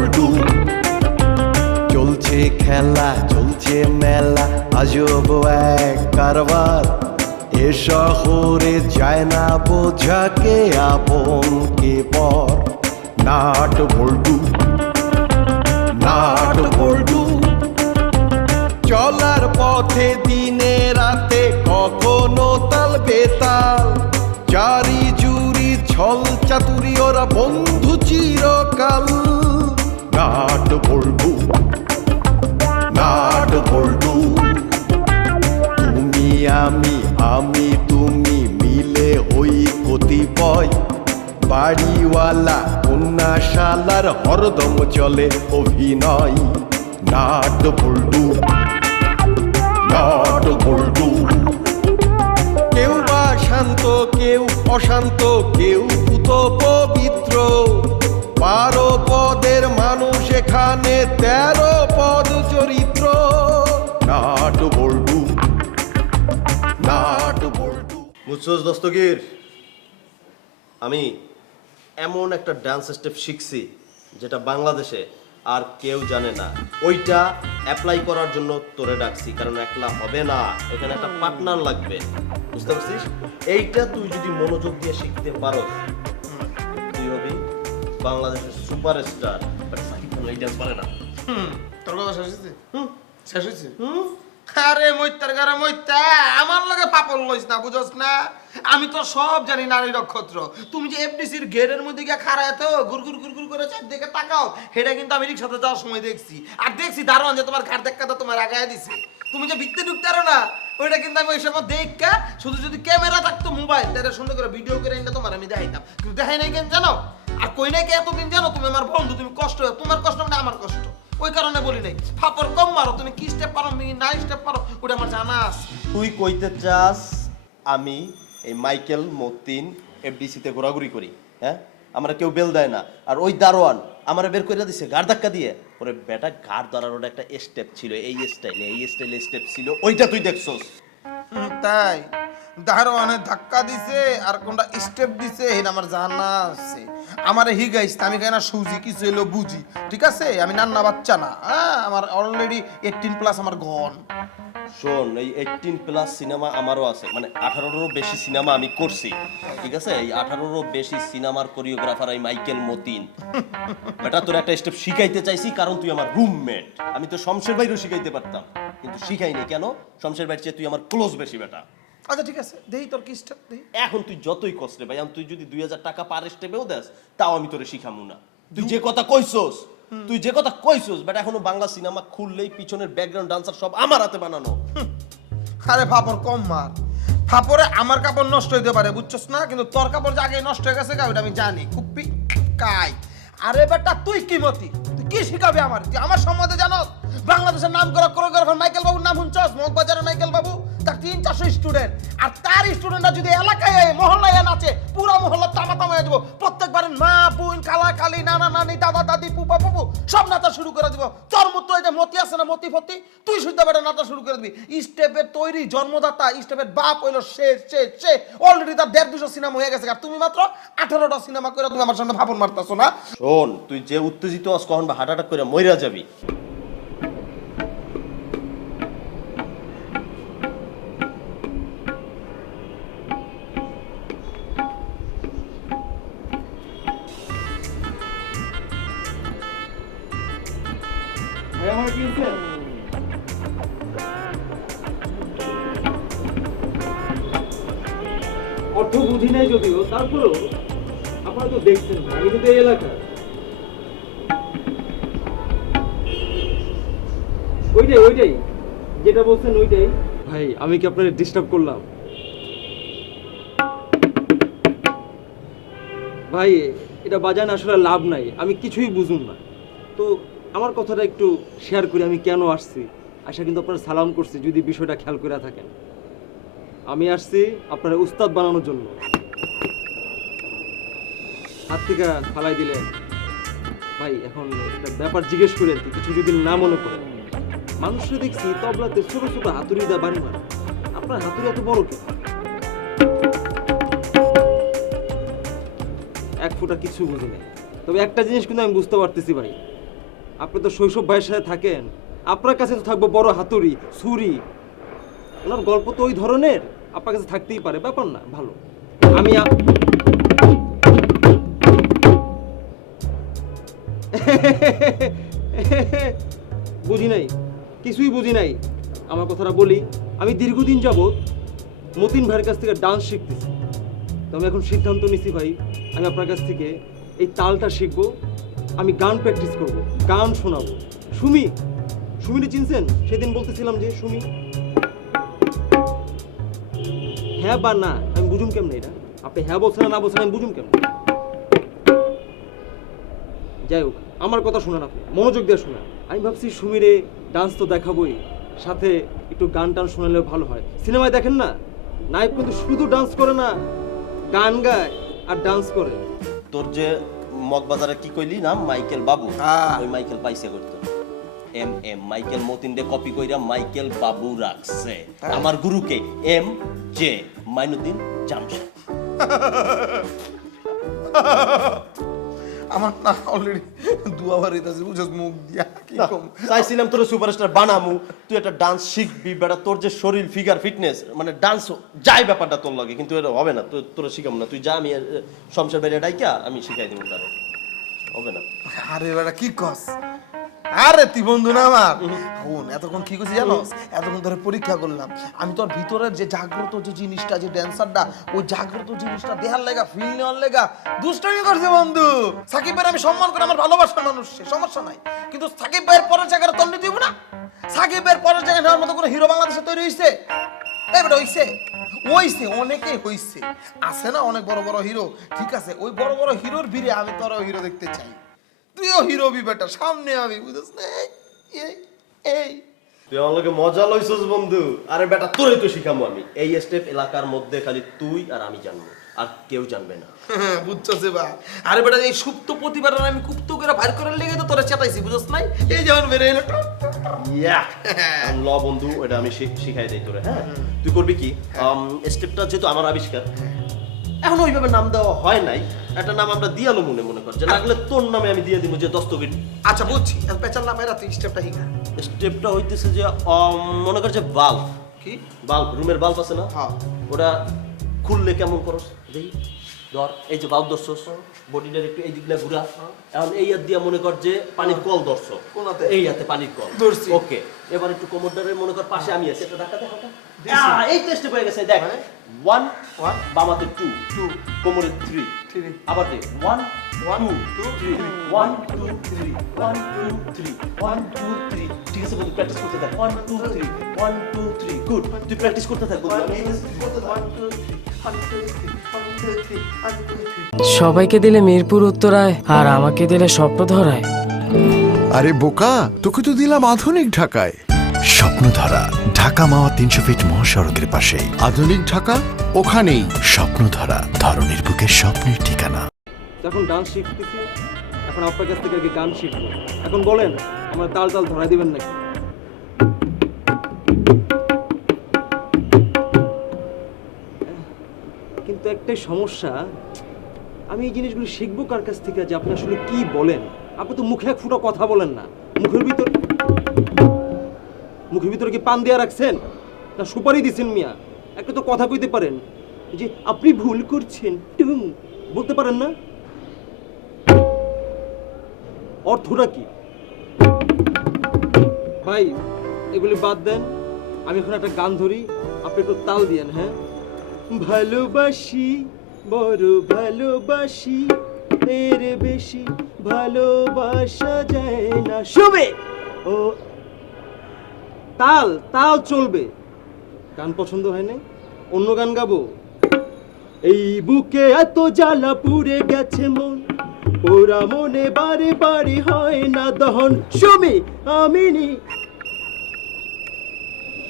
বল্টু। চলছে খেলা, চলছে মেলা, আজব এক কারবার। এ শহরে যায় না বোঝা কে আপন কে পর। নাট বল্টু, নাট বল্টু। চলার পথে দিনে রাতে কখনো তাল বেতাল, চারি জুরি ছল চাতুরি ওরা বন্ধু চিরকাল। নাট বল্টু, নাট বল্টু। তুমি আমি, আমি তুমি মিলে হই কতিপয়। বাড়িওয়ালা কন্যাশালার হরদম চলে অভিনয়। নাট বল্টু, নাট বল্টু। কেউ বা শান্ত, কেউ অশান্ত, কেউ পুত পবিত্র। 12 পদের মানুষ এখানে, 13 পদ চরিত্র। নাট বল্টু, নাট বল্টু। বুঝছস দস্তগীর, আমি এমন একটা ডান্স স্টেপ শিখছি যেটা বাংলাদেশে আর কেউ জানে না। ওইটা অ্যাপ্লাই করার জন্য তোরে ডাকছি, কারণ একলা হবে না, এখানে একটা পার্টনার লাগবে। বুঝতে পারছিস? এইটা তুই যদি মনোযোগ দিয়ে শিখতে পারো, তুই হবি বাংলাদেশের সুপারস্টার। বাট সাকিব খান এই ডান্স পারে না। তোর কথা শেষ হয়েছে? শেষ হয়েছে? আরে মইত্যার ঘরে মইত্যা, আমার লগে পাপড় লইস না, বুঝছ না? আমি তো সব জানি নারী নক্ষত্র। তুমি যে এফডিসির গেটের মধ্যে গিয়ে খাড়ায় তো গুরগুর গুরগুর করে চারদিকে তাকাও, সেটা কিন্তু আমি রিক্সাতে যাওয়ার সময় দেখছি। আর দেখছি দারোয়ান যে তোমার ঘাট ধাক্কাটা তোমার আগায় দিছে। তুমি যে ভিতরে ঢুকতে পারো না, ওইটা কিন্তু আমি ওই সময় দেখা, শুধু যদি ক্যামেরা থাকতো মোবাইল, তাহলে সুন্দর করে ভিডিও করে এনে তোমার আমি দেখাইতাম। কিন্তু দেখাই নাই কেন জানো? আর কই নাই কে এতদিন জানো? তুমি আমার বন্ধু, তুমি কষ্ট, তোমার কষ্ট মানে আমার কষ্ট। ওই কারণে বলি নাই ফাপর কম মারো। তুমি কি স্টেপ পারো, না স্টেপ পারো, ওটা আমার জানা আছে। তুই কইতে চাস আমি এই মাইকেল মতিন এফডিসিতে ঘোরাঘুরি করি? হ্যাঁ, আমরা কেউ বেল দেয় না। আর ওই দারোয়ান আমার বের করে দিছে গাড় ধাক্কা দিয়ে। ওরে বেটা, গাড় ধরার ওটা একটা স্টেপ ছিল, এই স্টাইলে স্টেপ ছিল, ওইটা তুই দেখছস? তাই দারোয়ানের ধাক্কা দিছে আর কোনটা স্টেপ দিছে এটা আমার জানা আছে। আমারে হিগাইস, আমি কেন সুজি কি ছিল বুঝি, ঠিক আছে? আমি নান্না বাচ্চা না, আমার অলরেডি 18+ আমার গন। শোন, এই 18+ সিনেমা আমারও আছে, মানে 18-এরও বেশি সিনেমা আমি করছি, ঠিক আছে? এই 18-এরও বেশি সিনেমার কোরিওগ্রাফার এই মাইকেল মতিন। বেটা, তোর একটা স্টেপ শিখাইতে চাইছি কারণ তুই আমার রুমমেট। আমি তো শমশের ভাইরও শিখাইতে পারতাম, কিন্তু শিখাইনি কেন? শমশের ভাইয়ের চেয়ে তুই আমার ক্লোজ বেশি বেটা। আচ্ছা ঠিক আছে, দেই তোর কি স্টেপ দেই। এখন তুই যতই কষ্ট ভাই, তুই যদি 2000 টাকা পার স্টেপেও দেস, তাও আমি তোরে শিখামু না। তুই যে কথা কইছস বাট এখনো বাংলা সিনেমা খুললেই পিছনের ব্যাকগ্রাউন্ড ডান্সার সব আমার হাতে বানানো। আরে ফাপড় কম মার। ফাপড়ে আমার কাপড় নষ্ট হইতে পারে, বুঝছস না? কিন্তু তোর কাপড় যে আগে নষ্ট হয়ে গেছে ওটা আমি জানি। কুপ্পি কাই। আরে বেটা, তুই কি মতি? তুই কি শিখাবি আমার? তুই আমার সম্বন্ধে জানো? বাংলাদেশের নাম করা কোরিওগ্রাফার মাইকেল বাবুর নাম শুনছস? মগবাজারের মাইকেল বাবু, তার 300-400 স্টুডেন্ট। আর তার স্টুডেন্টরা যদি এলাকায় মহল্লায় নাচে, পুরো মহল্লা তামাতাম হয়ে যাবো। প্রত্যেকবার মা বোন খালা খালি নানা নানি দাদা দাদি পুপা পুপু সব নাচা শুরু করে দিব। তোর মতো এই যে মতি আছে না, মতি ফতি, তুই শুদ্ধ বেটা নাচা শুরু করে দিবি। স্টেপের তৈরি জন্মদাতা, স্টেপের বাপ হইলো সে অলরেডি তার 150-200 সিনেমা হয়ে গেছে। আর তুমি মাত্র 18টা সিনেমা করে তুমি আমার সামনে ফাপড় মারতাছো না? শোন, তুই যে উত্তেজিত আস, কখন বা হার্ট অ্যাটাক করে মইরা যাবি। অর্থ বুঝি নাই যদিও, তারপরেও আপনারা তো দেখছেন আমি কিন্তু এই এলাকা। ওইটাই যেটা বলছেন ওইটাই। ভাই, আমি কি আপনাদের ডিস্টার্ব করলাম? ভাই, এটা বাজানো আসলে লাভ নাই, আমি কিছুই বুঝুন না। তো আমার কথাটা একটু শেয়ার করি, আমি কেন আসছি। আশা কিন্তু আপনারা সালাম করছি, যদি বিষয়টা খেয়াল করে থাকেন। আমি আসছি আপনারা উস্তাদ বানানোর জন্য। হাত থেকে ফালাই দিলেন ভাই। এখন একটা ব্যাপার জিজ্ঞেস করে আর কি, কিছু যদি না মনে করেন। মানুষরা দেখছি তবলাতে ছোট ছোট হাতুড়ি দা বাড়ি মারে, আপনার হাতুড়ি এত বড় কেন? 1 ফুটা কিছু বুঝি নাই। তবে একটা জিনিস কিন্তু আমি বুঝতে পারতেছি ভাই, আপনি তো শৈশব ভাইয়ের সাথে থাকেন, আপনার কাছে তো থাকবো বড় হাতুড়ি ছুরি। ওনার গল্প তো ওই ধরনের, আপনার কাছে থাকতেই পারে, ব্যাপার না। ভালো, আমি বুঝি নাই, কিছুই বুঝি নাই। আমার কথাটা বলি, আমি দীর্ঘদিন যাবৎ মতিন ভাইয়ের কাছ থেকে ডান্স শিখতেছি। তো আমি এখন সিদ্ধান্ত নিছি ভাই, আমি আপনার কাছ থেকে এই তালটা শিখবো, আমি গান প্র্যাকটিস করব, গান শোনাবো। সুমিরে চিনছেন? সেদিন বলতেছিলাম যে সুমি, হ্যাঁ বা না আমি বুঝুম কেমনে এটা? আপনি হ্যাঁ বলছেন না বলছেন আমি বুঝুম কেমনে? যাই হোক, আমার কথা শোনেন, আপনি মনোযোগ দিয়ে শোনেন। আমি ভাবছি সুমিরে ডান্স তো দেখাবোই, সাথে একটু গান টান শোনালেও ভালো হয়। সিনেমায় দেখেন না, নায়ক কিন্তু শুধু ডান্স করে না, গান গায় আর ডান্স করে। তোর যে মগবাজারে কি কইলি নাম, মাইকেল বাবু, হ্যাঁ। ওই মাইকেল পাইছে করতো মাইকেল মতিনরে কপি কইরা মাইকেল বাবু রাখছে আমার গুরুকে জে মাইনুদ্দিন জামশেদ। আমার না অলরেডি দুয়াবার হইতাছে, বুঝছস, মুখ দিয়া কি কম। চাইছিলাম তোর সুপারস্টার বানামু, তুই একটা ডান্স শিখবি বেটা, তোর যে শরীর ফিগার ফিটনেস মানে ডান্স যাই ব্যাপারটা তোর লাগে, কিন্তু এটা হবে না, তোর শিখাম না। তুই যা, আমি শমশের বাইরে ডাইকা আমি শিখাই দিব, তার হবে না। আরে বেটা কি কস? আরে তুই বন্ধু না আমার। শোন, এতক্ষণ কি করছিস জানোস? এতক্ষণ ধরে পরীক্ষা করলাম আমি তোর ভিতরের যে জাগ্রত যে জিনিসটা, যে ড্যান্সারটা, ওই জাগ্রত জিনিসটা দেহার লেগা, ফিল নেওয়ার লেগা দুষ্টামি করছে বন্ধু। সাকিব ভাইয়ের আমি সম্মান করে, আমার ভালোবাসার মানুষ, সে সমস্যা নাই। কিন্তু সাকিব ভাইয়ের পরের জায়গায় তল্লি দিব না। সাকিব ভাইয়ের পরের জায়গায় নেওয়ার মতো কোনো হিরো বাংলাদেশে তৈরি হইছে? এই বেটা হইছে অনেকেই হইছে, আছে না অনেক বড় বড় হিরো। ঠিক আছে, ওই বড় বড় হিরোর ভিড়ে আমি তোরও হিরো দেখতে চাই। তুইও হিরো বি বেটা, সামনে আমি, বুঝছিস না? এই তুই আমার লগে মজা লইছস বন্ধু। আরে বেটা তোরই তো শিখামু আমি। এই স্টেপ এলাকার মধ্যে খালি তুই আর আমি জানবো, আর কেউ জানবে না। বুঝছস বা? আরে বেটা এই সুপ্ত প্রতিভাটা আমি কুপ্ত করে বাইর করার লেগে তো তোরা চেতাইছি, বুঝছস নাই? এই যেমন বেরে এলো ইয়া ল বন্ধু, এটা আমি শিখাই দেই তোরে। হ্যাঁ, তুই করবি কি, স্টেপটা যেহেতু আমার আবিষ্কার, এখন ওইভাবে নাম দেওয়া হয় নাই, একটা নাম আমরা দিয়ালো মনে কর, যে লাগলে তোর নামে আমি দিয়ে দিব, যে দস্তগীর। আচ্ছা বুঝছি, পেছাল না মেরা তুই স্টেপটা হিগা। স্টেপটা হইতেছে যে মনে কর যে বাল্ব, কি বাল্ব, রুমের বাল্ব আছে না, হ্যাঁ। ওটা খুললে কেমন করস দেখি। ধর এই যে বাল্ব ধরছস, বডিটার একটু এই দিকটা ঘুরা, এখন এই হাত দিয়া মনে কর যে পানির কল ধরছো, কোনাতে? এই হাতে পানির কল ধরছি। ওকে, এবার একটু কোমরটারে মনে কর পাশে আমি আছি, একটা ধাক্কা দে হালকা। এই তো স্টেপ হয়ে গেছে, দেখ 1 বামাতে 2 কোমরে 3, আবার দে 1 1 2 3 1 2 3 1 2 3 1 2 3। ঠিক আছে বন্ধু, প্র্যাকটিস করতে থাক। 1 2 3 1 2 3 গুড। তুই প্র্যাকটিস করতে থাক বন্ধু। 1 2 3 1 2 3 1 2 3 1 2 3। সবাইকে দিলে মিরপুর উত্তরায়, আর আমাকে দিলে স্বপ্ন ধরায়। আরে বোকা, তোকে তো দিলাম আধুনিক ঢাকায়। স্বপ্নধারা, ঢাকা মাওয়া 300 ফিট মহাসড়কের পাশেই। আধুনিক ঢাকা ওখানেই। স্বপ্নধারা, ধরনের বুকের স্বপ্নের ঠিকানা। এখন ডান্স শিখতেছি, এখন আপনার কাছ থেকে আগে গান শিখবো। এখন বলেন, আমার তাল ধরাই দিবেন নাকি? কিন্তু একটাই সমস্যা, আমি এই জিনিসগুলো শিখবো কার কাছ থেকে, যে আপনি আসলে কি বলেন? আপনি তো মুখে এক ফুটা কথা বলেন না। মুখের ভিতরে কি পান দিয়া রাখছেন না সুপারি দিছেন মিয়া? একটা তো কথা কইতে পারেন, যে আপনি ভুল করছেন বলতে পারেন না? অর্থটা কি ভাই? এগুলি বাদ দেন, আমি এখন একটা গান ধরি, আপনি একটু তাল দিয়েন। হ্যাঁ, ভালোবাসি বড় ভালোবাসি, এর বেশি ভালোবাসা যায় না। শুবে ও তাল তাল চলবে। গান পছন্দ হয় না, অন্য গান গাবো। এই বুকে এত জ্বালা পুড়ে গেছে মন, ওরা মনে বারে বারে হয় না দহন। সুমি আমিনি,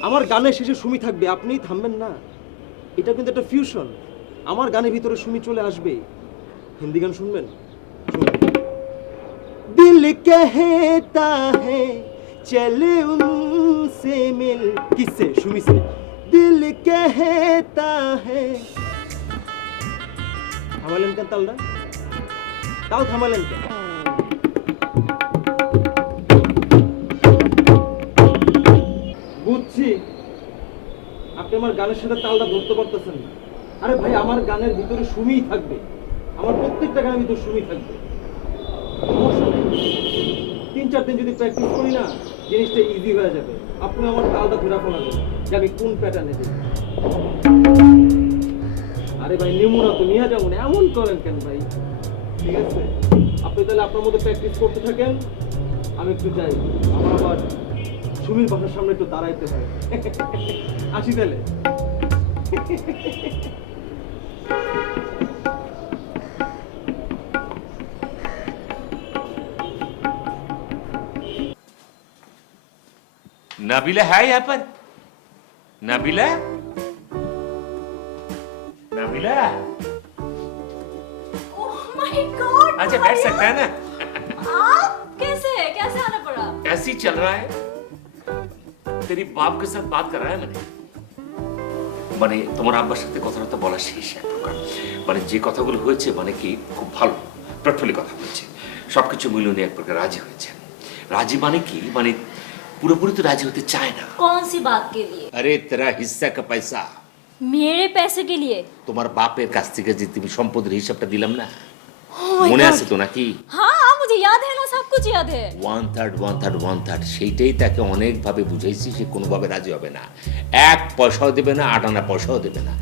আমার গানের শেষে সুমি থাকবে, আপনি থামবেন না। এটা কিন্তু একটা ফিউশন, আমার গানের ভিতরে সুমি চলে আসবে। হিন্দি গান শুনবেন? দিল कहता है चले उनसे मिल, किससे? सुमी से। दिल कहता है, থামালেন কেন তালটা? তাও থামালেন কেন? আমার গানের সাথে তালটা ধরতে পারতেছেন না। আরে ভাই, আমার গানের ভিতরে সুমিই থাকবে, আমার প্রত্যেকটা গানের ভিতরে সুমি থাকবে। সমস্যা নেই, 3-4 দিন যদি প্র্যাকটিস করি না, জিনিসটা ইজি হয়ে যাবে। আপনি আমার তালটা ধরে ফেলাবেন যে আমি কোন প্যাটার্নে দেব। আরে ভাই, নিমুনা তো নিয়ে যাবো না, এমন করেন কেন ভাই? ঠিক আছে, আপনি তাহলে আপনার মধ্যে প্র্যাকটিস করতে থাকেন, আমি একটু যাই, আমার আবার সুমির বাসার সামনে একটু দাঁড়াইতে হয়। আসি তাহলে। नबीला है यहाँ पर? Nabila? Nabila? Oh my God! अच्छा, बैठ सकता है ना? आप कैसे आना पड़ा? ऐसे ही चल रहा है। तेरी बाप के साथ बात कर रहा है मैंने। মানে তোমার আব্বার সাথে কথাটা বলা শেষ এক প্রকার। মানে যে কথাগুলো হয়েছে মানে কি খুব ভালো প্রফুল্ল কথা হয়েছে, সবকিছু মিলিয়ে এক প্রকার রাজি হয়েছে। রাজি মানে কি, মানে পুরোপুরি তো রাজি হতে চায় না। कौन सी बात के लिए? আরে তেরা হিস্সা কা পয়সা, मेरे पैसे के लिए? তোমার বাপের কাছ থেকে যে তুমি সম্পদের হিসাবটা দিলাম না, Oh my মনে God! আছে তো নাকি? हाँ, मुझे याद है ना, सब कुछ याद है। 1/3 সেইটাই তাকে অনেকভাবে বুঝাইছি, সে কোনোভাবে রাজি হবে না, 1 পয়সাও দেবে না, 8 আনা পয়সাও দেবে না।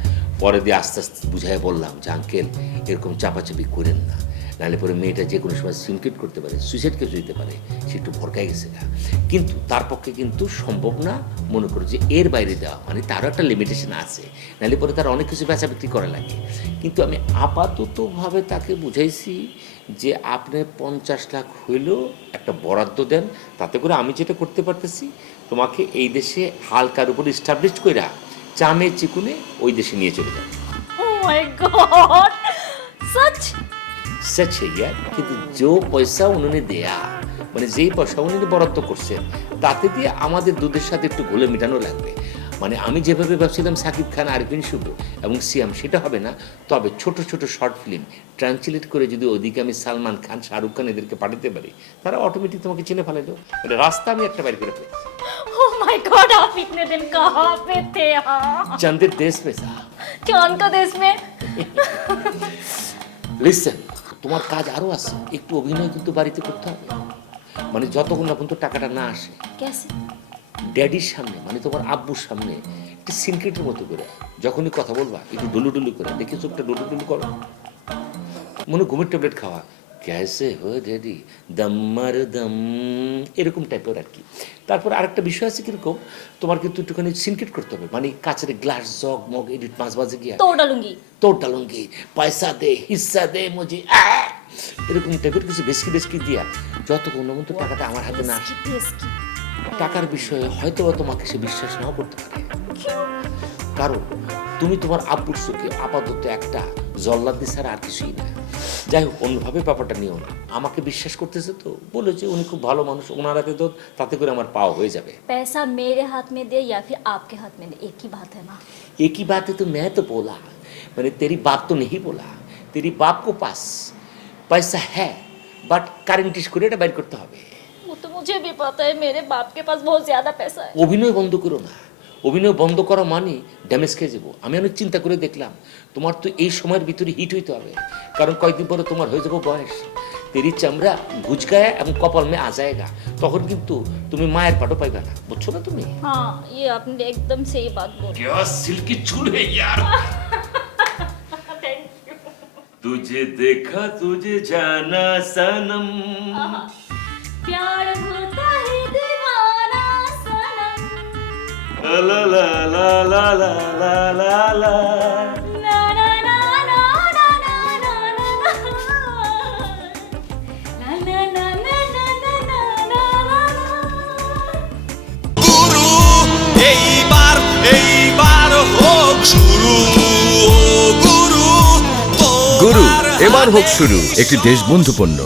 পরে দিয়ে আস্তে আস্তে বুঝাই বললাম যে আঙ্কেল এরকম চাপাচাপি করেন না, নাহলে পরে মেয়েটা যে কোনো সময় সিনক্রেট করতে পারে, সুইসাইড কেস দিতে পারে। সে একটু ভরকাই গেছে না, কিন্তু তার পক্ষে কিন্তু সম্ভব না মনে করো যে এর বাইরে দেওয়া, মানে তারও একটা লিমিটেশন আছে, নাহলে পরে তার অনেক কিছু বেচা বিক্রি করা লাগে। কিন্তু আমি আপাততভাবে তাকে বুঝাইছি যে আপনি 50 লাখ হইলেও একটা বরাদ্দ দেন, তাতে করে আমি যেটা করতে পারতেছি তোমাকে এই দেশে হালকার উপর এস্টাবলিশ কইরা চামে চিকুনে ওই দেশে নিয়ে চলে যাবে। Oh my God! सच? सच है यार, কিন্তু जो পয়সা উনি দেয়া, মানে যেই পয়সা উনি বরাদ্দ করছেন তাতে দিয়ে আমাদের দুধের সাথে একটু ঘুলে মেটানো লাগবে। মানে আমি যেভাবে ভাবছিলাম সাকিব খান, আরফিন শুভ এবং সিয়াম, সেটা হবে না। তবে ছোট ছোট শর্ট ফিল্ম ট্রান্সলেট করে যদি ওদিকে আমি সালমান খান, শাহরুখ খান এদেরকে পাঠাতে পারি, তারা অটোমেটিক তোমাকে চিনে ফেলাইলো। মানে রাস্তা আমি একটা বাইর করে ফেলেছি। Oh my God! आप इतने दिन कहाँ पे थे? हाँ, চন্দের দেশ में साहब। कौन का देश में? লিসেন, তোমার কাজ আরো আছে, একটু অভিনয় কিন্তু বাড়িতে করতে হবে, মানে যতক্ষণ না পর্যন্ত টাকাটা না আসে। कैसे? ড্যাডির সামনে, মানে তোমার আব্বুর সামনে একটু সিনক্রেটের মতো করে যখনই কথা বলবা একটু ডুলু ডুলু করে, দেখি চোখটা ডুলু ডুলু করো, মনে ঘুমের ট্যাবলেট খাওয়া, ক্যাসে হো ড্যাডি দম্মার দম, এরকম টাইপের আর কি। তারপর আরেকটা বিষয় আছে, কিরকম তোমার কিন্তু একটুখানি সিনক্রেট করতে হবে, মানে কাছের গ্লাস জগ মগ এডিট মাছ বাজে গিয়া तोड़ डालूंगी। তোর ডালুঙ্গি পয়সা দে, হিস্সা দে মুঝে, এরকম টাইপের কিছু বেশকি বেশকি দিয়া যতক্ষণ না পর্যন্ত টাকাটা আমার হাতে না আসে। इसकी টাকার বিষয়ে হয়তো বা তোমাকে সে বিশ্বাস নাও করতে পারে, কারণ তুমি তোমার আব্বুর চোখে আপাতত একটা জল্লাদি ছাড়া আর কিছুই না। যাই হোক, অন্যভাবে ব্যাপারটা নিও না, আমাকে বিশ্বাস করতেছে তো, বলেছে উনি খুব ভালো মানুষ, ওনার হাতে তো তাতে করে আমার পাওয়া হয়ে যাবে। पैसा मेरे हाथ में दे या फिर आपके हाथ में दे, एक ही बात है ना। एक ही बात है तो मैं तो बोला, मैंने तेरी बाप तो नहीं बोला, तेरी बाप को पास पैसा है बट কারেন্টিস করে এটা বাইর করতে হবে। वो तो मुझे भी पता है, मेरे बाप के पास बहुत ज्यादा पैसा है। অভিনয় বন্ধ করো না, অভিনয় বন্ধ করা মানে ড্যামেজ খেয়ে যাবো। আমি অনেক চিন্তা করে দেখলাম তোমার তো এই সময়ের ভিতরে হিট হইতে হবে, কারণ কয়েকদিন পরে তোমার হয়ে যাবো বয়স, তেরি চামড়া ঘুচ গায়া এবং কপাল মে আ যায়গা, তখন কিন্তু তুমি মায়ের পাটও পাইবে না, বুঝছো না তুমি? हाँ, ये आपने एकदम सही बात बोली। क्या सिल्की चूल है यार। Thank you. तुझे देखा तुझे जाना सनम, प्यार होता है दीवाना सनम, ला ला ला ला ला ला ला ला। ना ना ना ना ना ना ना ना ना ना ना ना ना ना। গুরু এইবার হোক শুরু, ও গুরু গুরু এবার হোক শুরু, একটি দেশবন্ধু পণ্য।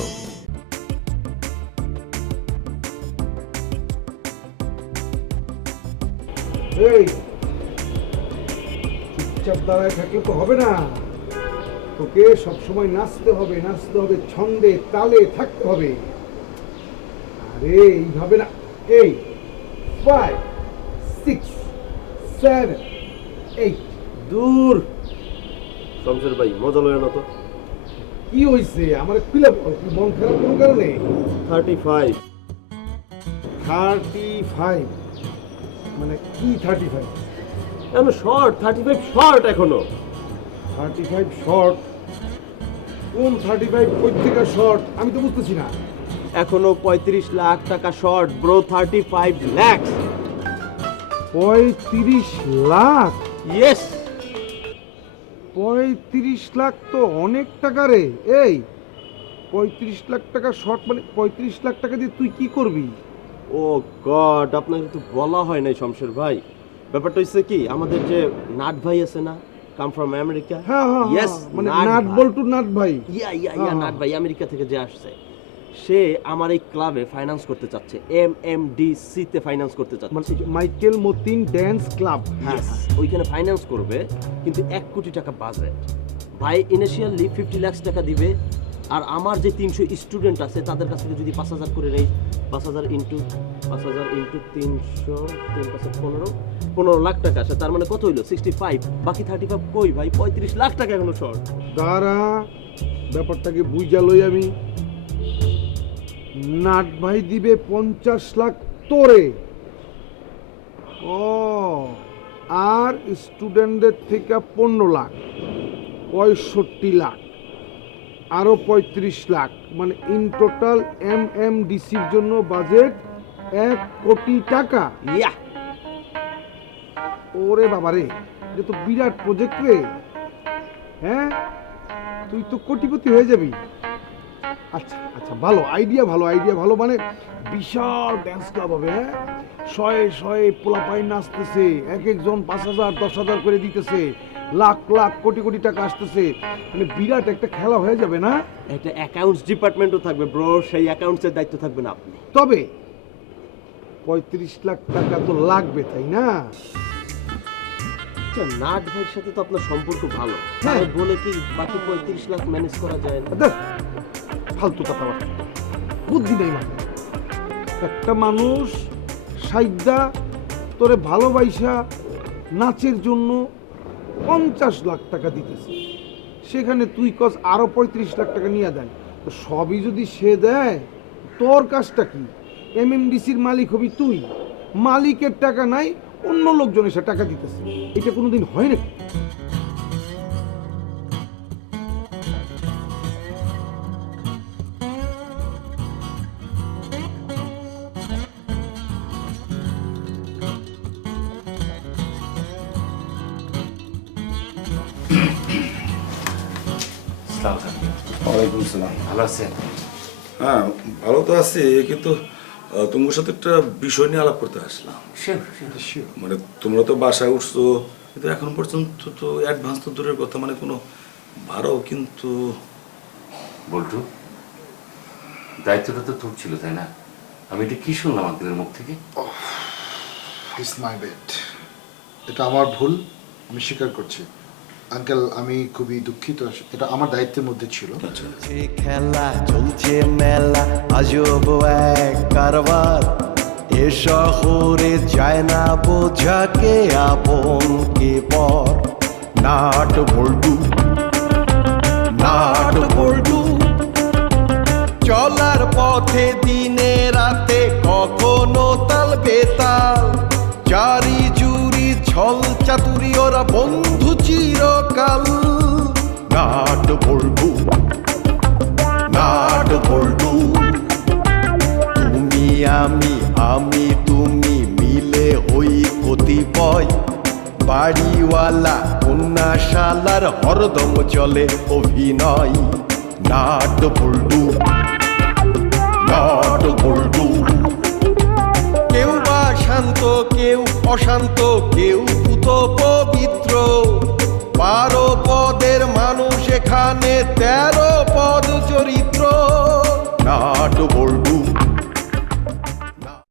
এই চুপচাপ দাঁড়ায় থাকলে তো হবে না, তোকে সবসময় নাচতে হবে, ছন্দে তালে থাকতে হবে। আরে এইভাবে না, এই 5 6 7 এই দূর শমশের ভাই মজা লয় না তো। কি হয়েছে আমার খুলে বল, কি মন খারাপ কোনো কারণে? 35। 35 মানে কি 35? এখনো শর্ট, 35 শর্ট এখনো। 35 শর্ট? কোন 35 কই থেকে শর্ট আমি তো বুঝতেছি না। এখনো 35 লাখ টাকা short bro, 35 lakh. 35 lakh? Yes. 35 lakh তো অনেক টাকা রে। এই 35 লাখ টাকা শর্ট মানে 35 লাখ টাকা দিয়ে তুই কি করবি? ও গড, আপনাকে তো বলা হয় নাই শমশের ভাই। ব্যাপারটা হচ্ছে কি, আমাদের যে নাট ভাই আছে না, কাম ফ্রম আমেরিকা। হ্যাঁ হ্যাঁ ইয়েস, মানে নাট বল্টু নাট ভাই। ইয়া হ্যাঁ, নাট ভাই আমেরিকা থেকে যে আসছে, সে আমার এই ক্লাবে ফাইন্যান্স করতে চাচ্ছে, MMDC তে ফাইন্যান্স করতে চাচ্ছে। মানে Michael Matin dance club. Yes, ওইখানে ফাইন্যান্স করবে, কিন্তু 1 কোটি টাকা বাজেট। ভাই ইনিশিয়ালি 50 লাখ টাকা দিবে, আর আমার যে 300 স্টুডেন্ট আছে তাদের কাছ থেকে যদি 5000 করে নেই, 5000 ইন্টু 300, 15 লাখ টাকা আসে। তার মানে কত হইলো? 65। বাকি 35 কই ভাই? 35 লাখ টাকা এখনো শর্ট। দাঁড়া, ব্যাপারটাকে বুঝা লই আমি। নাট ভাই দিবে 50 লাখ তোরে, ও আর স্টুডেন্টদের থেকে 15 লাখ, 65 লাখ, আরো 35 লাখ, মানে ইন টোটাল MMDCর জন্য বাজেট 1 কোটি টাকা। ইয়া, ওরে বাবা রে, এটা তো বিরাট প্রজেক্ট রে। হ্যাঁ, তুই তো কোটিপতি হয়ে যাবি। আচ্ছা আচ্ছা, ভালো আইডিয়া, ভালো আইডিয়া, ভালো। মানে বিশাল ড্যান্স ক্লাব হবে। হ্যাঁ, শয়ে শয়ে পোলাপাই নাচতেছে, এক একজন 5000 10,000 করে দিতেছে, লাখ লাখ কোটি কোটি টাকা আসতেছে, মানে বিরাট একটা খেলা হয়ে যাবে না? একটা অ্যাকাউন্টস ডিপার্টমেন্টও থাকবে ব্রো, সেই অ্যাকাউন্টসের দায়িত্ব থাকবে না আপনি। তবে 35 লাখ টাকা তো লাগবে, তাই না? আচ্ছা, নাট ভাইয়ের সাথে তো আপনার সম্পর্ক ভালো, হ্যাঁ। তাই বলে কি বাকি 35 লাখ ম্যানেজ করা যায় না? দেখ, ফালতু কথাবার্তা, বুদ্ধি নেই মানে। একটা মানুষ সাইদা তোরে ভালোবাসা নাচের জন্য 50 লাখ টাকা দিতেছে, সেখানে তুই কস আরো 35 লাখ টাকা নিয়ে দেন, তো সবই যদি সে দেয়, তোর কাজটা কি? MMDCর মালিক হবি তুই, মালিকের টাকা নাই, অন্য লোকজন এসে টাকা দিতেছে, এটা কোনোদিন হয় নাকি? ওয়ালাইকুম আসসালাম। ভালো আছেন? হ্যাঁ, ভালো তো আছি, কিন্তু তোমার সাথে একটা বিষয় নিয়ে আলাপ করতে আসলাম। মানে তোমরা তো বাসায় উঠছো, কিন্তু এখন পর্যন্ত তো অ্যাডভান্স তো দূরের কথা, মানে কোনো ভাড়াও কিন্তু। বল্টু, দায়িত্বটা তো তোর ছিল, তাই না? আমি এটা কি শুনলাম আঙ্কেলের মুখ থেকে? ইটস মাই ব্যাড, এটা আমার ভুল, আমি স্বীকার করছি আঙ্কেল, আমি খুবই দুঃখিত, এটা আমার দায়িত্বের মধ্যে ছিল। খেলা চলছে মেলা, আজব এক কারবার, এ শহরে যায় না বোঝাকে আপন কে পর। নাট বল্টু, নাট বল্টু, চলার পথে দিনে রাতে কখনো তাল বেতাল, চারি জুরি ছল চাতুরি ওরা বন্ধু চিরকাল। নাট বল্টু, নাট বল্টু, তুমি আমি, আমি তুমি মিলে ওই কতিপয়, বাড়িওয়ালা কন্যাশালার হরদম চলে অভিনয়। নাট বল্টু, নাট বল্টু, কেউ বা শান্ত, কেউ অশান্ত, কেউ পুত পবিত্র, 12 পদের মানুষ এখানে 13